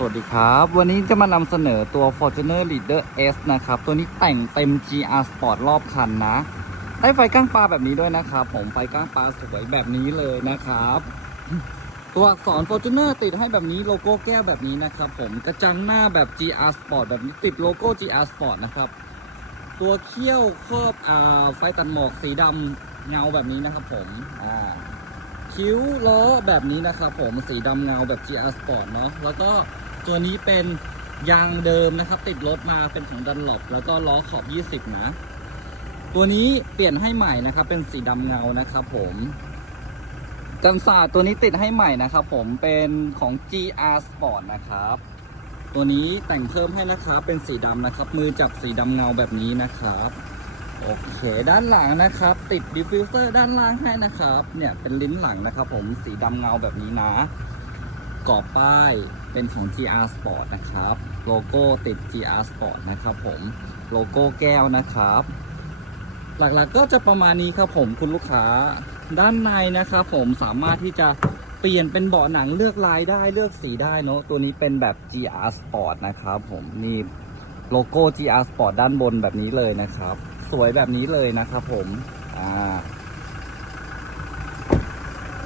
สวัสดีครับ วันนี้จะมานำเสนอตัว Fortuner Leader S นะครับ ตัวนี้แต่งเต็ม GR Sport รอบคันนะ ได้ไฟก้างปลาแบบนี้ด้วยนะครับ ผมไฟก้างปลาสวยแบบนี้เลยนะครับ ตัวอักษร Fortuner ติดให้แบบนี้โลโก้แก้วแบบนี้นะครับผมกระจังหน้าแบบ GR Sport แบบนี้ติดโลโก้ GR Sport นะครับ ตัวเขี้ยวครอบอไฟตัดหมอกสีดำเงาแบบนี้นะครับผมอ่าคิ้วล้อแบบนี้นะครับผมสีดำเงาแบบ GR Sport เนาะแล้วก็ ตัวนี้เป็นยางเดิมนะครับ ติดรถมาเป็นของดันหลบแล้วก็ล้อขอบ 20 นะ ตัวนี้เปลี่ยนให้ใหม่นะครับ เป็นสีดำเงานะครับ ผมกันศาสตร์ตัวนี้ติดให้ใหม่นะครับ ผมเป็นของ GR Sport นะครับ ตัวนี้แต่งเพิ่มให้นะครับเป็นสีดำนะครับ มือจับสีดำเงาแบบนี้นะครับโอเค ด้านหลังนะครับ ติดดิฟฟิวเซอร์ด้านล่างให้นะครับ เนี่ยเป็นลิ้นหลังนะครับ ผมสีดำเงาแบบนี้นะ กอบป้ายเป็นของ GR Sport นะครับ โลโก้ติด GR Sport นะครับผมโลโก้แก้วนะครับ หลักๆก็จะประมาณนี้ครับผมคุณลูกค้าด้านในนะครับผมสามารถที่จะเปลี่ยนเป็นเบาะหนังเลือกลายได้เลือกสีได้เนอะตัวนี้เป็นแบบ GR Sport นะครับผมนี่โลโก้ GR Sport ด้านบนแบบนี้เลยนะครับ สวยแบบนี้เลยนะครับผมอ่า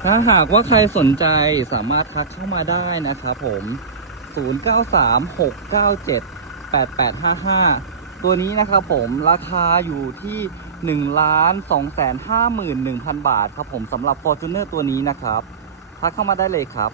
ถ้าหากว่าใครสนใจสามารถทักเข้ามาได้นะครับผม 0936978855 ตัวนี้นะครับผมราคาอยู่ที่1ล้าน2 5 1 0 0 0 บาทครับผมสำหรับ Fortuner ตัวนี้นะครับ ทักเข้ามาได้เลยครับ